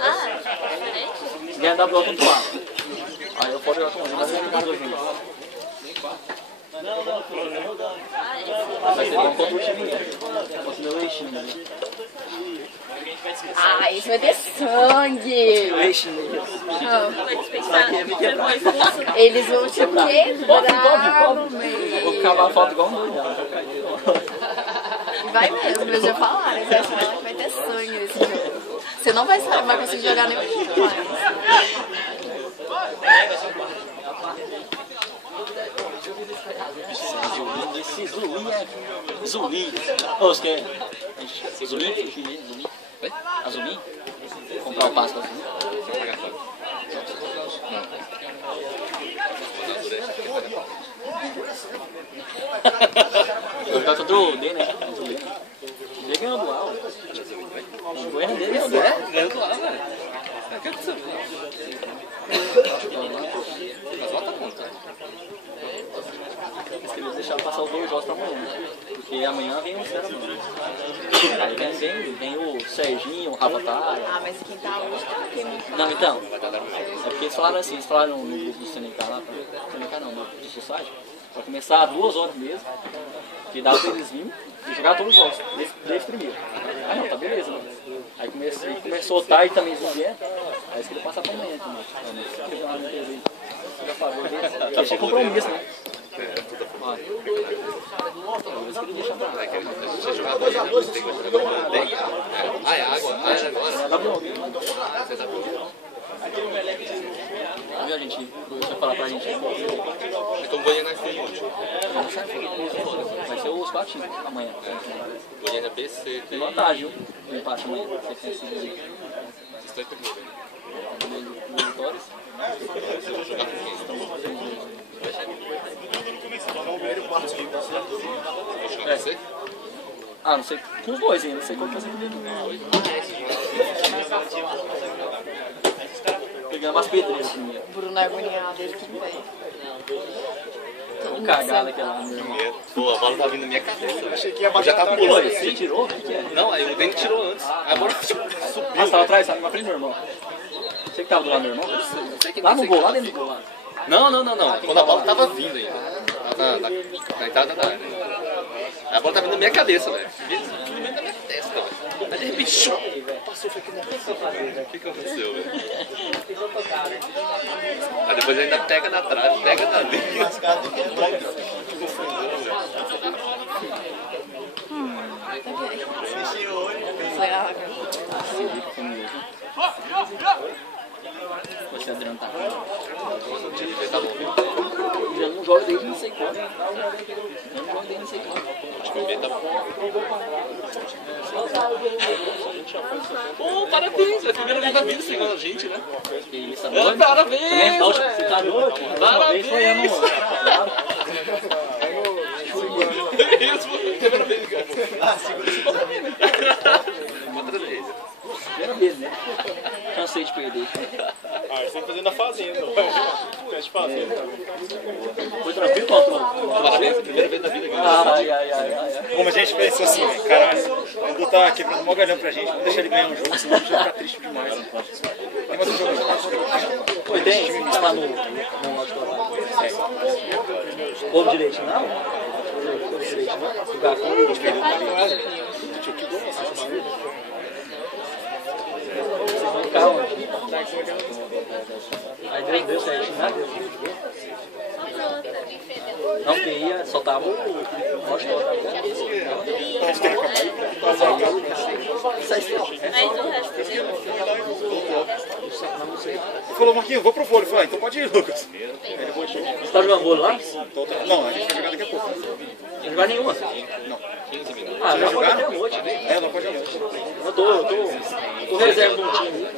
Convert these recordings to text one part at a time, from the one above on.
Ah, diferente? Ganha WO contra o A. Aí eu posso jogar com ele, mas eu não jogo junto. Vai ser bom contra o time. Contra o meu ex-time. Ah, isso vai ter sangue! Meu ex-time. Eles vão te quebrar no meio. Vou cavar a foto igual um doido. Vai mesmo, eles já falaram. Eles já falaram que vai ter sangue nesse jogo. Você não vai saber, vai conseguir jogar nem o jogo mais. Esse Zulim é... Zulim. Ô, você quer... Zulim? Zulim? Oi? A Zulim? Comprar o passo da Zulim? Não. Tá todo o D, né? O D ganhou do A. O Goiânia dele ganhou do A. Ganhou do A, velho. O que aconteceu? Mas volta conta. Se eles deixaram passar os 2 jogos pra amanhã. Porque amanhã vem o Cera, mano. Aí vem o Serginho, o Rafatar. Ah, mas quem tá hoje tá aqui muito. Não, então. É porque eles falaram assim, eles falaram no grupo do CNK lá, CNK não, do Society, pra começar 2 horas mesmo, que dava pra eles virem e jogar todos os jogos, desde primeiro. Aí não, tá beleza, mano. Aí começou tarde também, eles não vieram, aí eles queriam passar pra amanhã também. Porque achei compromisso, né? Você jogar banho, você tem que jogar banho. Ah, é água? Ah, é agora? Tá bom. Você tá bom. Viu, gente? Você falar pra gente. Então Goiânia foi último. Vai ser os 4 amanhã. Goiânia BC Tem vantagem, viu? O empate amanhã. Vocês estão em primeiro. vitórias. Vocês vão jogar com quem? Vou jogar com você? Ah, não sei. Com os 2 ainda, não sei qual que vai ser o dele. Pegando umas pedreiras primeiro. Bruno é agoniado, ele que vem. Tô cagado aquela lá, meu irmão. Pô, a bola tá vindo na minha cabeça. Eu achei que ia bater já tava na pulando. Você tirou? O que é? Não, aí o Dani tirou antes. Agora subiu. Ah, você tava atrás, sabe? Na frente do meu irmão. Você que tava do lado do meu irmão? Lá no gol, lá dentro do gol. Lá. Não. Quando a bola tava vindo ainda. Tava na entrada da área. A bola tava vindo na minha cabeça, velho. No meio da minha testa, velho. Aí de repente, show, passou, foi aqui na testa. O que aconteceu, velho? Aí depois ainda pega na trave, pega na linha. Foi água. Você adiantar. Tá bom. Já não joga desde não sei quando. Não joga desde não sei quando. Último B tá bom. Pô, parabéns, é a primeira vez da vida você igual a gente, né? Que isso, agora? Parabéns! Você tá doido? Parabéns! Foi ano. Primeira vez, cara. Ah, segura esse outra vez. Primeira vez, né? Cansei de perder. Ah, você tem que fazer na fazenda. Teste fazenda. Foi tranquilo contra o... Parabéns, primeira vez da vida. Ai. Como a gente pensou assim, né? Caralho, o Edu tá quebrando o maior galhão pra gente, vamos deixar ele ganhar um jogo, senão o jogo fica triste demais. Tem mais um jogo aqui. Foi bem, tá lá no... Ovo direito, não? Ovo direito, não? Lugar vocês vão ficar onde? Aí deu certo, nada? Não, porque ia, só tava o... Aí do resto. Ele falou, Marquinhos, vou pro vôlei. Eu falei, então pode ir, Lucas. Você tá jogando vôlei lá? Não, a gente vai jogar daqui a pouco. Não jogar nenhuma? Não. 15 minutos. Ah, já jogar? jogar à noite. É, não pode ir à noite. Eu tô reserva de um time.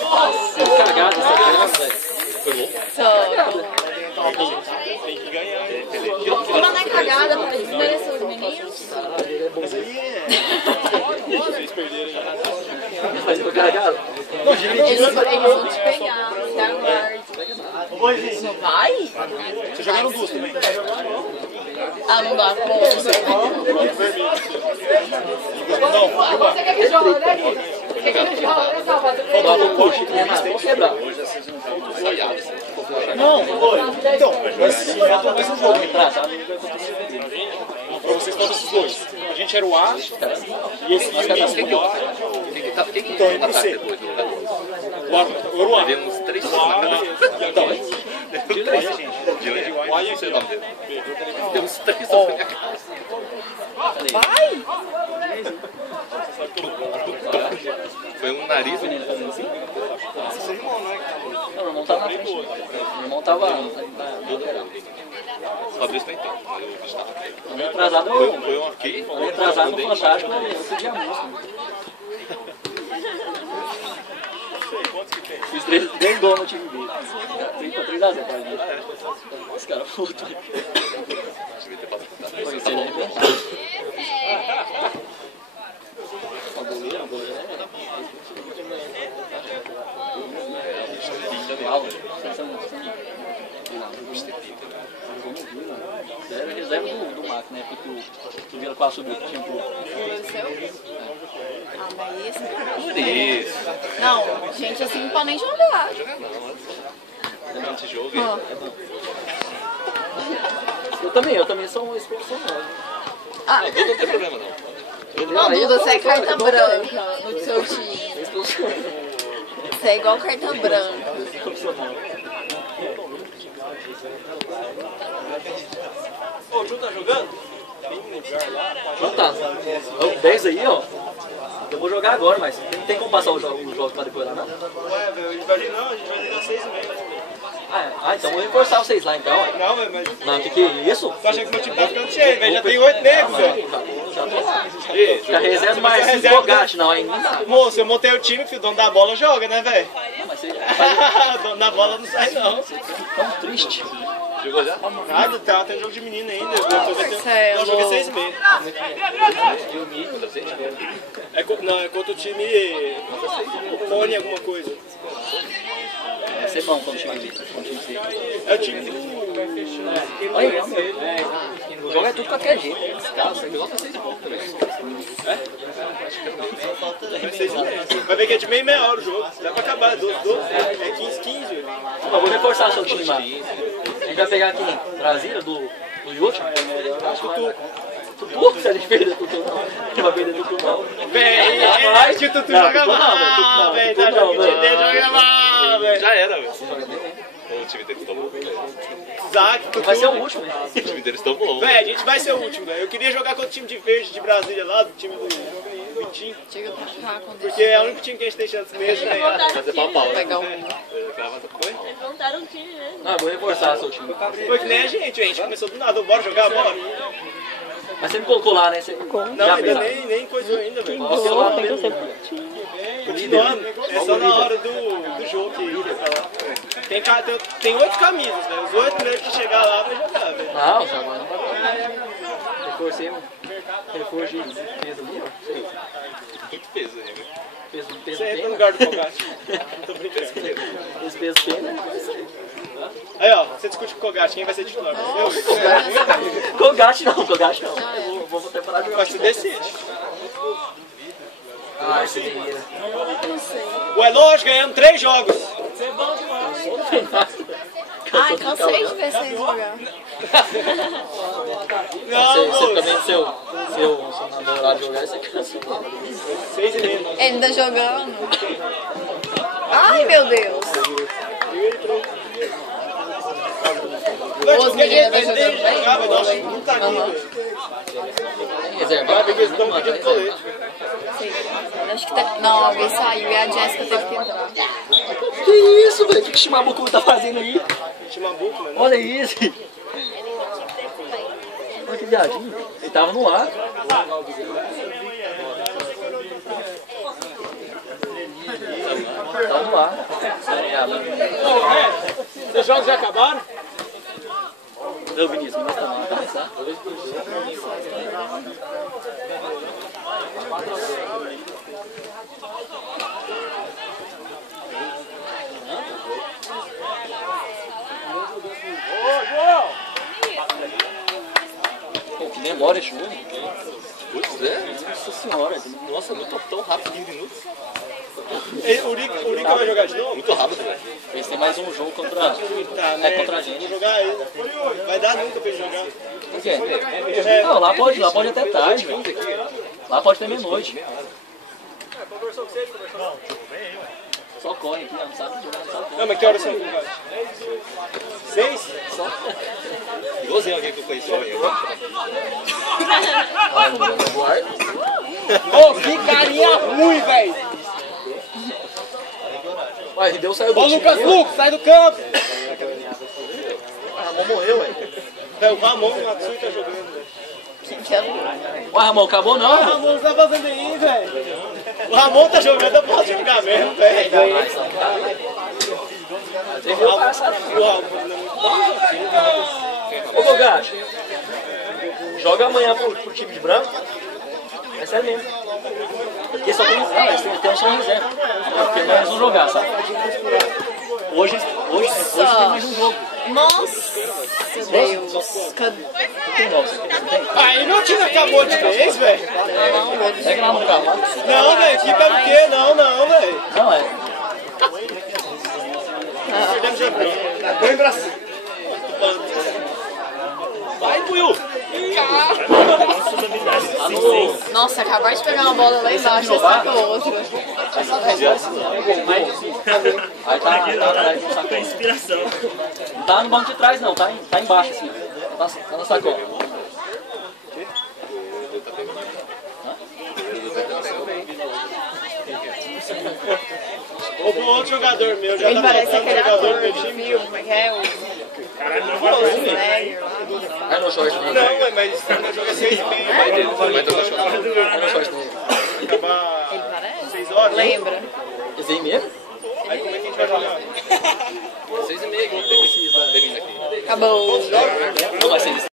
Nossa, que cagada essa grana, velho. Foi bom? Tem que ganhar. Uma na cagada pra desmerecer os meninos. Vocês perderem. Mas foi cagado? Eles vão te pegar, dar guarda. Não vai? Vocês jogaram duas também. Ah, não dá conta. Não, Você quer que jogue, né? Faltava um coxo que nem nada, vamos quebrar. Não, foi. Então, mas um jogo. Pra vocês faltam esses dois. A gente era o A e esse Nós catamos quem que eu? então, entre você. Depois do lugar. O A. Tivemos 3 O A então, Dilei. Não sei o nome dele. Temos 3 na minha casa. Vai! Foi um nariz. Fazendo assim? Não, meu irmão tava na frente. Meu irmão tava na lateral. Só Deus tem tempo. Mas o bicho tava feio. Ano retrasado Foi um aqui. ano retrasado no Fantástico, eu pedi a música. Fiz 3 gols no time dele. 3x0 pra ele. Esse cara é puto. Devia ter passado. Foi isso aí, né? O goleiro é... Era reserva do Mac, né? Porque o Vila quase subiu, tinha um pouco. Ah, mas esse Isso. não, gente assim não pode nem jogar. Jogar não, olha só. Esse jogo Ó, Eu também sou um ex-profissional. ah, não tem problema não. não, Duda, você é carta branca no seu time. Ex-profissional. Você é igual carta branca. Ex-profissional. Ô, o Ju tá jogando? Então tá. O 10 aí, ó. Eu vou jogar agora, mas tem como passar o jogo pra depois lá, não? Ué, velho, a gente vai jogar 6,5. Então vou reforçar vocês lá então. Não, velho, mas Não, que é isso? tô achando que meu time tá ficando cheio, velho. Já tem 8 negros, velho. Já tô lá. Ih, Fica reserva mais reserva, 5 Bogatti, não, aí não dá. Moço, eu montei o time, filho. O dono da bola joga, né, velho? Mas você O dono da bola não sai, não. tão triste. jogou já? Nada, tá, tem jogo de menino ainda. Eu joguei 6,5. Não, é contra o time Pony alguma coisa. Vai ser bom quando time ser. É o time do... Olha, é o meu. O jogo é tudo qualquer jeito. Vai ver que é de meia hora o jogo. Dá pra acabar, é 12. É 15. Eu vou reforçar seu time lá. A gente vai pegar aqui Brasília, do Yoti. Tutu, se a gente perder Tutu não. A gente vai perder Tutu não. Véi, que o Tutu joga mal, velho. Tá jogando, o time dele joga mal, velho. Já era, velho. O time deles tomou. Isaac, Tutu. Vai ser o último, né? O time deles tomou. Véi, a gente vai ser o último, velho. Eu queria jogar contra o time de verde de Brasília lá, do time do Vitinho. Chega pra cá quando Porque é o único time que a gente tem chance mesmo, né? Fazer pau-pau. pegar um. Montaram um time, né? Não, eu vou reforçar seu time. Foi que nem a gente começou do nada. Bora jogar, bora. Mas você me colocou lá, né? Você Não, já ainda fez. nem coisou ainda, velho. Nossa, lá no mesmo. Continuando, é só na hora do jogo que ia pra lá. Tem 8 camisas, velho. Os 8 primeiros que chegar lá vai jogar, velho. Não, já agora não vai jogar. Reforcei um reforço de peso ali, ó. Muito peso aí, velho. Peso Você pena. entra no lugar do Kogat. Não tô brincando. Esse peso pena. Aí, ó, você discute com o Kogat, quem vai ser titular? Eu? Colgate não. Vou até parar de jogar. Mas você decide. Ah, esse dinheiro. Ué, lógico, ganhamos 3 jogos. Ai, cansei de ver vocês jogar. Não, Você moço. também, seu namorado jogar, você cansa. 6,5. Ele tá jogando. Ai, meu Deus. Os meninos estão jogando bem? Nossa, não tá aqui, velho. Reserva. Porque eles estão pedindo colete. Acho que tá... Não, alguém saiu e a Jéssica teve que entrar. Que isso, velho? O que o Shimabuku tá fazendo aí? Chimabuco, né? Olha isso. Olha que viadinho. Ele tava no ar. Tava no ar. Os jogos já acabaram? Não, Vinícius, mas tá lá, tá começar. Pô, que demora esse jogo. Pois é. Nossa senhora. Nossa, muito tão rápido, 15 minutos. O Rica vai jogar de novo? Muito rápido, velho. Eles têm mais um jogo contra, Tá, né? contra a gente. Vou jogar ele. Vai dar nunca pra ele jogar. Por quê? Não, lá pode até tarde, velho. Lá pode ter meia-noite. Só corre aqui, não sabe jogar, não sabe. Não, mas que horas são? 6? Só. Igualzinho alguém que eu conheci aí. Ô, que carinha ruim, velho. Ué, Rideu saiu do Ô, time. Lucas, sai do campo. Ah, Ramon morreu, velho. O Ramon, o Matsui tá jogando, velho. Que é Ué, Ramon, acabou não? O Ramon tá fazendo aí, velho. O Ramon tá jogando, eu posso jogar mesmo, velho. Você viu o passado? O Ramon é muito bom. Ô, Bogato, joga amanhã pro time de branco. É sério mesmo. Porque só tem, não, eles têm só um reserva. Porque amanhã eles vão jogar, sabe? Hoje tem mais um jogo. Nossa, Deus. Cadê? Tem novos aqui, não tem? Aí meu time acabou de vez, velho. Pega lá no carro. Não, velho, equipe é o quê? Não, velho. Não, é. Perdemos já bem. Põe pra cima. Vai, Buiu. Nossa, acabaram de pegar uma bola lá embaixo e sacou outra. Aí tá atrás do saco. Inspiração. Não tá no banco de trás, não. Tá embaixo, assim. Tá na sacola. O outro jogador meu já Ele tá parece passando aquele jogador ator do meu de time. filme, como é que é? Aí no short dele. Não, velho, mas o jogo é 6h30. Vai tomar choque. Aí no short dele. Acabar Ele parece? 6 horas. Lembra? Esse aí mesmo? Aí como é que a gente vai jogar? 6h30 que termina aqui. Acabou. Não vai ser isso.